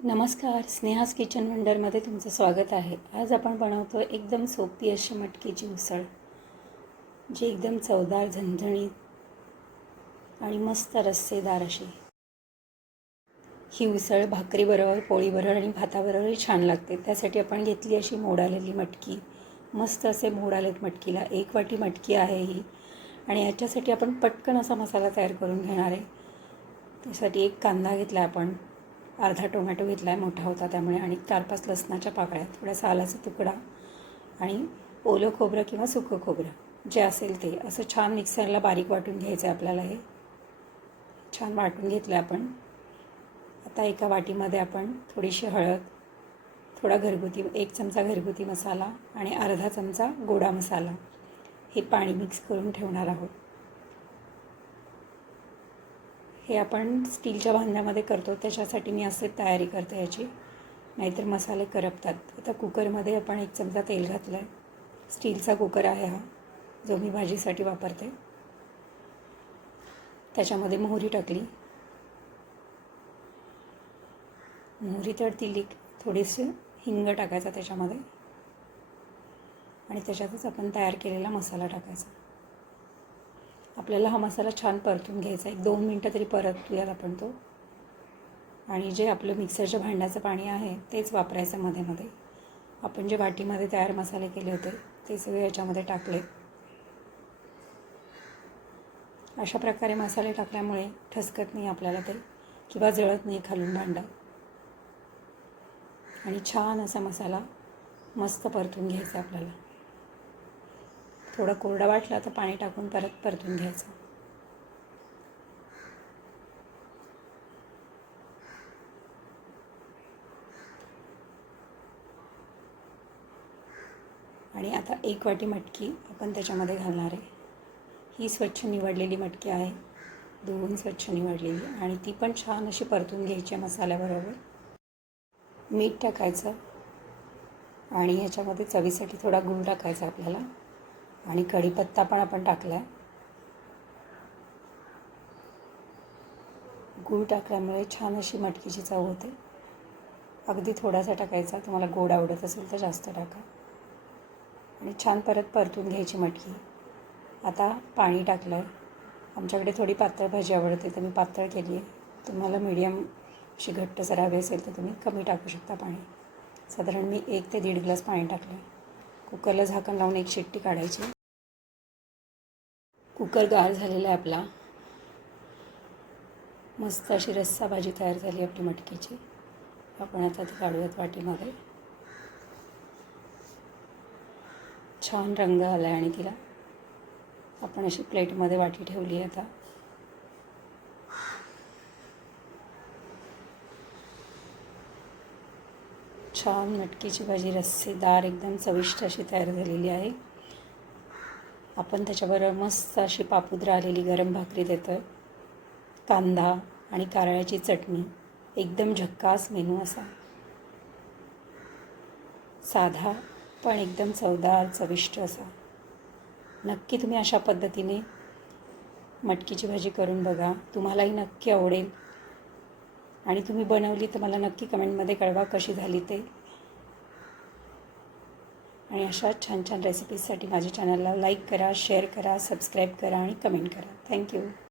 नमस्कार, स्नेहाज किचन वंडरमध्ये तुमचं स्वागत आहे. आज आपण बनवतो एकदम सोपी अशी मटकीची उसळ, जी एकदम चवदार, झणझणीत आणि मस्त रस्सेदार अशी. ही उसळ भाकरीबरोबर, पोळीबरोबर आणि भाताबरोबरही छान लागते. त्यासाठी आपण घेतली अशी मोड आलेली मटकी. मस्त असे मोड आलेत मटकीला. 1 वाटी मटकी आहे ही. आणि याच्यासाठी आपण पटकन असा मसाला तयार करून घेणार आहे. त्यासाठी 1 कांदा घेतला आपण, अर्धा टोमॅटो घेतला आहे, मोठा होता त्यामुळे, आणि 4-5 लसणाच्या पाकळ्या, थोडासा आलाचा तुकडा आणि ओलं खोबरं किंवा सुकं खोबरं जे असेल ते असं छान मिक्सरला बारीक वाटून घ्यायचं आहे आपल्याला. हे छान वाटून घेतलं आपण. आता एका वाटीमध्ये आपण थोडीशी हळद, थोडा घरगुती 1 चमचा घरगुती मसाला आणि अर्धा चमचा गोडा मसाला हे पाणी मिक्स करून ठेवणार आहोत. हे आपण स्टीलच्या भांड्यामध्ये करतो, त्याच्यासाठी मी असे तयारी करते याची, नाहीतर मसाले करपतात. आता कुकरमध्ये आपण 1 चमचा तेल घातलं आहे. स्टीलचा कुकर आहे हा, जो मी भाजीसाठी वापरते. त्याच्यामध्ये मोहरी टाकली. मोहरी तडतडली, थोडीशी हिंग टाकायचा त्याच्यामध्ये आणि त्याच्यातच आपण तयार केलेला मसाला टाकायचा. आपल्याला हा मसाला छान परतून घ्यायचा. 1-2 मिनटं तरी परतूयात आपण तो. आणि जे आपलं मिक्सरच्या भांड्याचं पाणी आहे तेच वापरायचं मध्ये मध्ये. आपण जे वाटीमध्ये तयार मसाले केले होते ते सगळे याच्यामध्ये टाकले. अशा प्रकारे मसाले टाकल्यामुळे ठसकत नाही आपल्याला ते, किंवा जळत नाही खालून भांडं. आणि छान असा मसाला मस्त परतून घ्यायचा आपल्याला. थोडा कोरडा वाटला तर पाणी टाकून परत परतून घ्यायचं. आणि आता 1 वाटी मटकी आपण त्याच्यामध्ये घालणार आहे. ही स्वच्छ निवडलेली मटकी आहे, धुवून स्वच्छ निवडलेली, आणि ती पण छान अशी परतून घ्यायची आहे मसाल्याबरोबर. मीठ टाकायचं आणि ह्याच्यामध्ये चवीसाठी थोडा गूळ टाकायचा आपल्याला, आणि कढीपत्ता पण आपण टाकला आहे. गूळ टाकल्यामुळे छान अशी मटकीची चव होते. अगदी थोडासा टाकायचा, तुम्हाला गोड आवडत असेल तर जास्त टाका. आणि छान परत परतून घ्यायची मटकी. आता पाणी टाकलं आहे. आमच्याकडे थोडी पातळ भाजी आवडते तर मी पातळ केली आहे. तुम्हाला मीडियम अशी घट्टसर हवी असेल तर तुम्ही कमी टाकू शकता पाणी. साधारण मी 1 ते 1.5 ग्लास पाणी टाकलं आहे. कुकरला झाकण लावून 1 शिट्टी काढायची. कुकर गार झालेला आहे आपला. मस्त अशी रस्सा भाजी तयार झाली आपली मटकीची. आपण आता ती काढूयात वाटीमध्ये. छान रंग आला आहे आणि तिला आपण अशी प्लेटमध्ये वाटी ठेवली आहे. आता छान मटकीची भाजी रस्सेदार एकदम चविष्ट अशी तयार झालेली आहे. आपण त्याच्याबरोबर मस्त अशी पापुद्रा आलेली गरम भाकरी देतो आहे, कांदा आणि कारळ्याची चटणी. एकदम झक्कास मेनू असा, साधा पण एकदम चवदार चविष्ट असा. नक्की तुम्ही अशा पद्धतीने मटकीची भाजी करून बघा, तुम्हालाही नक्की आवडेल. आणि तुम्ही बनवली तर मला नक्की कमेंटमध्ये कळवा कशी झाली ते. आणि अशा छान छान रेसिपीजसाठी माझ्या चॅनलला लाईक करा, शेअर करा, सबस्क्राईब करा आणि कमेंट करा. थँक्यू.